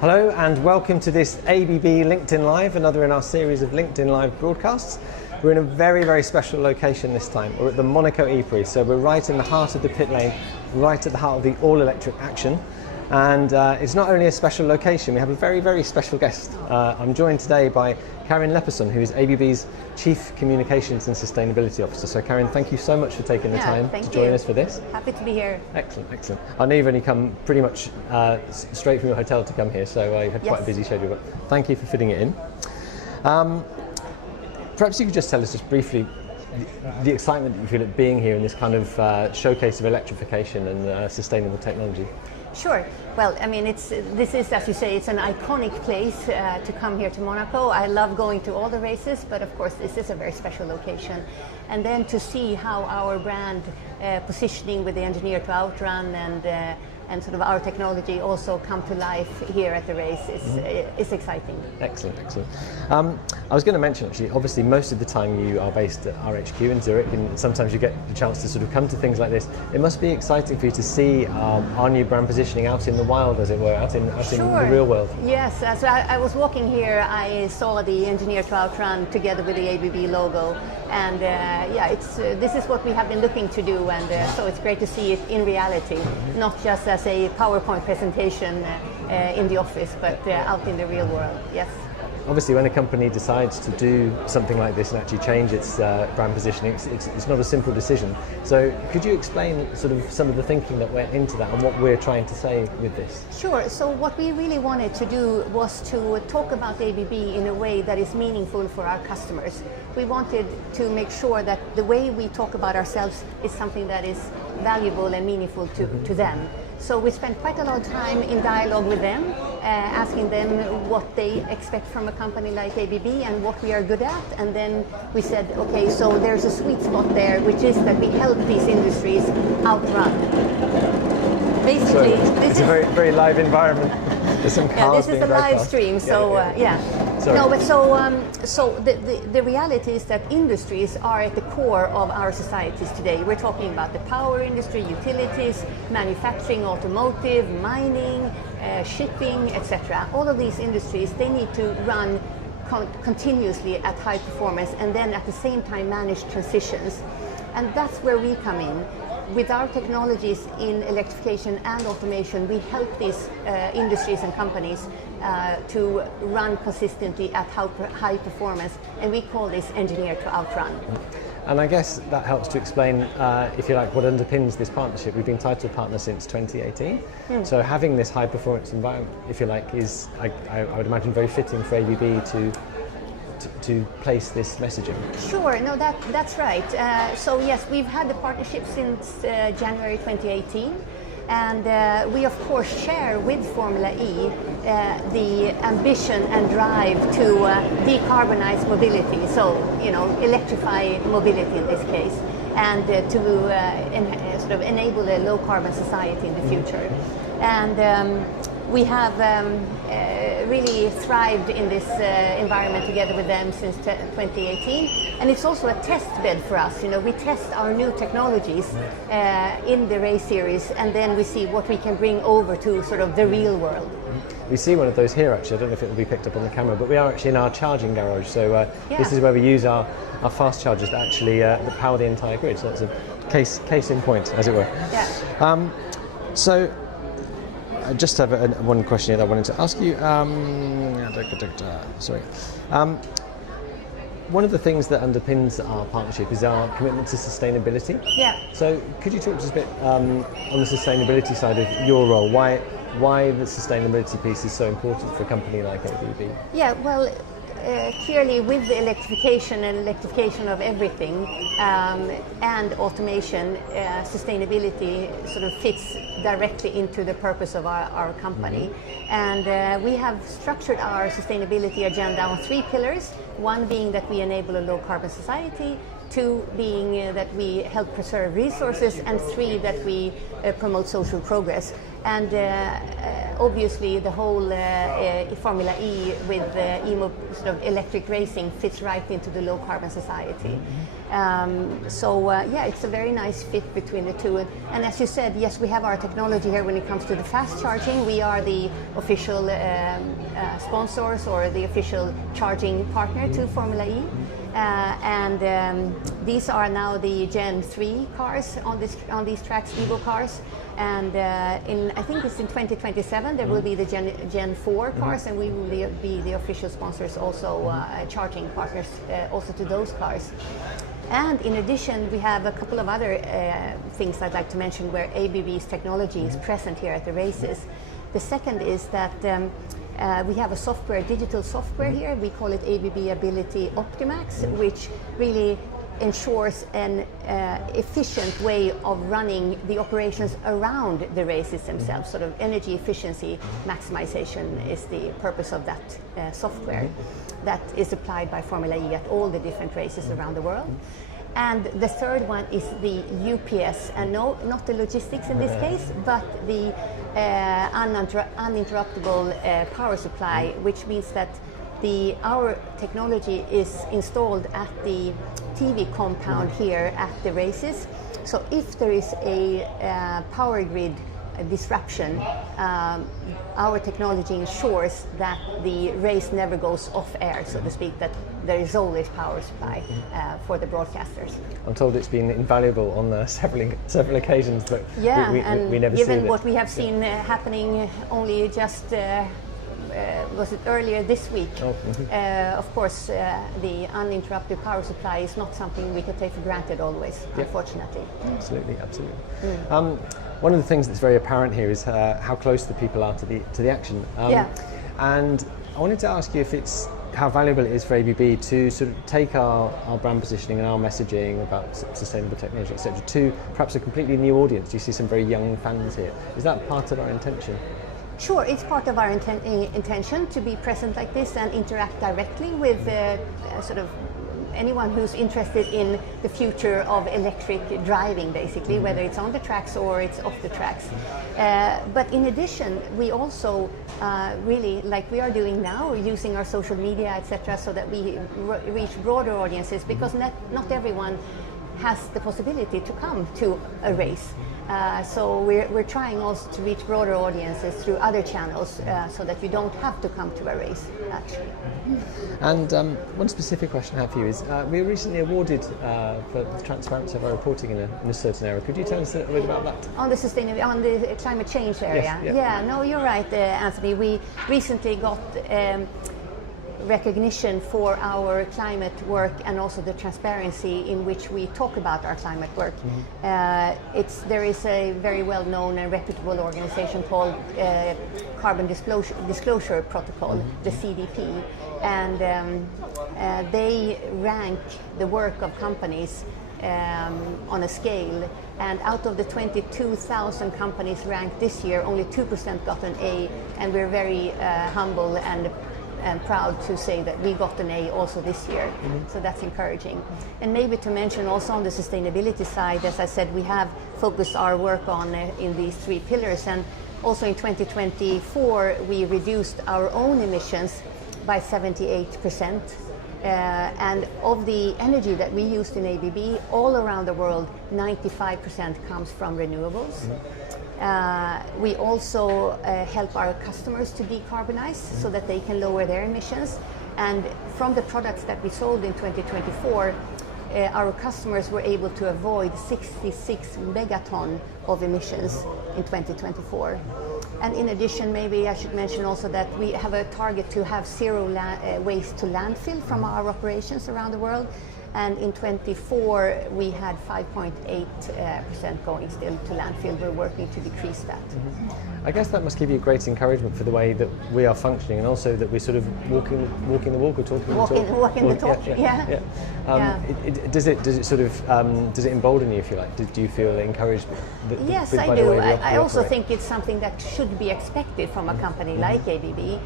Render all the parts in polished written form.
Hello and welcome to this ABB LinkedIn Live, another in our series of LinkedIn Live broadcasts. We're in a very, very special location this time. We're at the Monaco E-Prix, so we're right in the heart of the pit lane, right at the heart of the all-electric action. And it's not only a special location, we have a very, very special guest. I'm joined today by Karin Lepasoon, who is ABB's Chief Communications and Sustainability Officer. So Karin, thank you so much for taking the time to join us for this. Happy to be here. Excellent, excellent. I know you've only come pretty much straight from your hotel to come here, so you've had quite a busy schedule, but thank you for fitting it in. Perhaps you could just tell us just briefly the excitement that you feel at being here in this kind of showcase of electrification and sustainable technology. Sure. Well, I mean, this is, as you say, it's an iconic place to come here to Monaco. I love going to all the races, but of course this is a very special location. And then to see how our brand positioning with the engineer to outrun and sort of our technology also come to life here at the race is exciting. Excellent, excellent. I was going to mention actually, obviously most of the time you are based at our HQ in Zurich, and sometimes you get the chance to sort of come to things like this. It must be exciting for you to see our new brand positioning out in the wild, as it were, out in the real world. Yes, so I was walking here, I saw the engineer to outrun together with the ABB logo, and this is what we have been looking to do, and so it's great to see it in reality, not just as a PowerPoint presentation in the office, but out in the real world. Yes. Obviously, when a company decides to do something like this and actually change its brand positioning, it's not a simple decision. So could you explain sort of some of the thinking that went into that and what we're trying to say with this? Sure. So what we really wanted to do was to talk about ABB in a way that is meaningful for our customers. We wanted to make sure that the way we talk about ourselves is something that is valuable and meaningful to them. So we spent quite a lot of time in dialogue with them, asking them what they expect from a company like ABB and what we are good at. And then we said, okay, so there's a sweet spot there, which is that we help these industries outrun. Basically, it's a very, very live environment. There's some cars this is a live stream, so Sorry. No, but so the reality is that industries are at the core of our societies today. We're talking about the power industry, utilities, manufacturing, automotive, mining, shipping, etc. All of these industries, they need to run continuously at high performance and then at the same time manage transitions. And that's where we come in. With our technologies in electrification and automation, we help these industries and companies to run consistently at high performance, and we call this engineer to outrun. And I guess that helps to explain, if you like, what underpins this partnership. We've been tied to a partner since 2018, so having this high performance environment, if you like, is, I would imagine, very fitting for ABB to place this messaging. Sure, no, that's right. So yes, we've had the partnership since January 2018, and we of course share with Formula E the ambition and drive to decarbonize mobility, so electrify mobility in this case, and to sort of enable a low carbon society in the future. And we have really thrived in this environment together with them since 2018, and it's also a test bed for us. We test our new technologies in the race series, and then we see what we can bring over to sort of the real world. We see one of those here actually. I don't know if it will be picked up on the camera, but we are actually in our charging garage. So this is where we use our fast chargers that actually that power the entire grid. So that's a case in point, as it were. Yeah. So I just have one question here that I wanted to ask you. Sorry. One of the things that underpins our partnership is our commitment to sustainability. Yeah. So could you talk to us a bit on the sustainability side of your role? Why the sustainability piece is so important for a company like ABB? Yeah, well, clearly with the electrification of everything and automation, sustainability sort of fits directly into the purpose of our company. And we have structured our sustainability agenda on 3 pillars, one being that we enable a low carbon society, 2 being that we help preserve resources, and 3 that we promote social progress. And obviously the whole Formula E with sort of electric racing fits right into the low carbon society. Yeah, it's a very nice fit between the two. And as you said, yes, we have our technology here when it comes to the fast charging. We are the official sponsors or the official charging partner to Formula E. These are now the Gen 3 cars on these tracks, Evo cars. And I think it's in 2027 there will be the Gen 4 cars, and we will be the official sponsors, also charging partners also to those cars. And in addition, we have a couple of other things I'd like to mention where ABB's technology is present here at the races. The second is that we have a digital software here. We call it ABB Ability Optimax, which really ensures an efficient way of running the operations around the races themselves. Sort of energy efficiency maximization is the purpose of that software that is applied by Formula E at all the different races around the world. And the third one is the UPS, and no, not the logistics in this case, but the uninterruptible power supply, which means that our technology is installed at the TV compound here at the races. So if there is a power grid disruption, our technology ensures that the race never goes off air, so to speak, that there is always power supply for the broadcasters. I'm told it's been invaluable on several occasions, but yeah, we never see it. Given what we have seen happening only just was it earlier this week? Of course, the uninterrupted power supply is not something we can take for granted always, unfortunately. Absolutely. One of the things that's very apparent here is how close the people are to the action. And I wanted to ask you how valuable it is for ABB to sort of take our brand positioning and our messaging about sustainable technology, etc., to perhaps a completely new audience. You see some very young fans here. Is that part of our intention? Sure, it's part of our intention to be present like this and interact directly with sort of anyone who's interested in the future of electric driving, basically, whether it's on the tracks or it's off the tracks. But in addition, we also really, like we are doing now, using our social media, etc., so that we reach broader audiences, because not everyone has the possibility to come to a race. So we're trying also to reach broader audiences through other channels, so that you don't have to come to a race, actually. And one specific question I have for you is, we were recently awarded for the transparency of our reporting in a certain area. Could you tell us a bit about that? On the climate change area? Yes, yeah, no, you're right, Anthony. We recently got recognition for our climate work and also the transparency in which we talk about our climate work. There is a very well-known and reputable organization called Carbon Disclosure Protocol, the CDP, and they rank the work of companies on a scale, and out of the 22,000 companies ranked this year, only 2% got an A, and we're very humble and proud to say that we got an A also this year. So that's encouraging. And maybe to mention also on the sustainability side, as I said, we have focused our work on in these 3 pillars, and also in 2024 we reduced our own emissions by 78%. And of the energy that we used in ABB all around the world, 95% comes from renewables. We also help our customers to decarbonize so that they can lower their emissions. And from the products that we sold in 2024, our customers were able to avoid 66 megaton of emissions in 2024. And in addition, maybe I should mention also that we have a target to have zero waste to landfill from our operations around the world. And in 24 we had 5.8% going still to landfill. We're working to decrease that. I guess that must give you great encouragement for the way that we are functioning, and also that we're sort of walking the walk or talking the talk. Walking the talk. Does it sort of does it embolden you, if you like? Do you feel encouraged? Yes, I do. I also think it's something that should be expected from a company like ABB.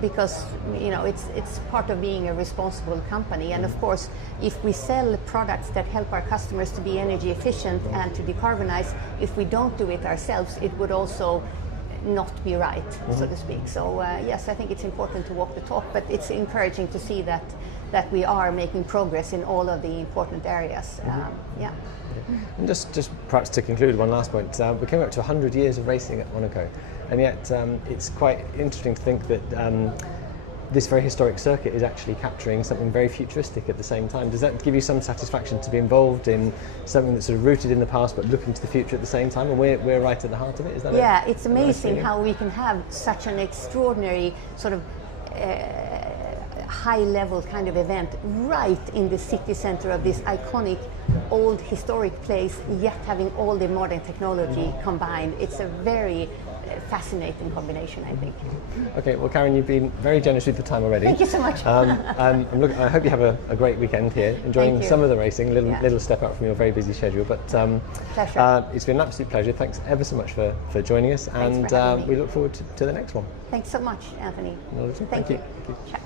because it's part of being a responsible company. And of course, if we sell products that help our customers to be energy efficient and to decarbonize, if we don't do it ourselves, it would also not be right, so to speak. So yes, I think it's important to walk the talk, but it's encouraging to see that we are making progress in all of the important areas. Yeah. And just perhaps to conclude, one last point. We're coming up to 100 years of racing at Monaco, and yet it's quite interesting to think that this very historic circuit is actually capturing something very futuristic at the same time. Does that give you some satisfaction to be involved in something that's sort of rooted in the past but looking to the future at the same time? And we're right at the heart of it, is that Yeah, it's amazing how we can have such an extraordinary sort of high-level kind of event right in the city center of this iconic old historic place, yet having all the modern technology combined. It's a very fascinating combination, I think. Okay, well, Karin, you've been very generous with the time already. Thank you so much. I hope you have a great weekend here, enjoying some of the racing, little step out from your very busy schedule. But it's been an absolute pleasure. Thanks ever so much for joining us, and we look forward to the next one. Thanks so much, Anthony. Thank you. Ciao.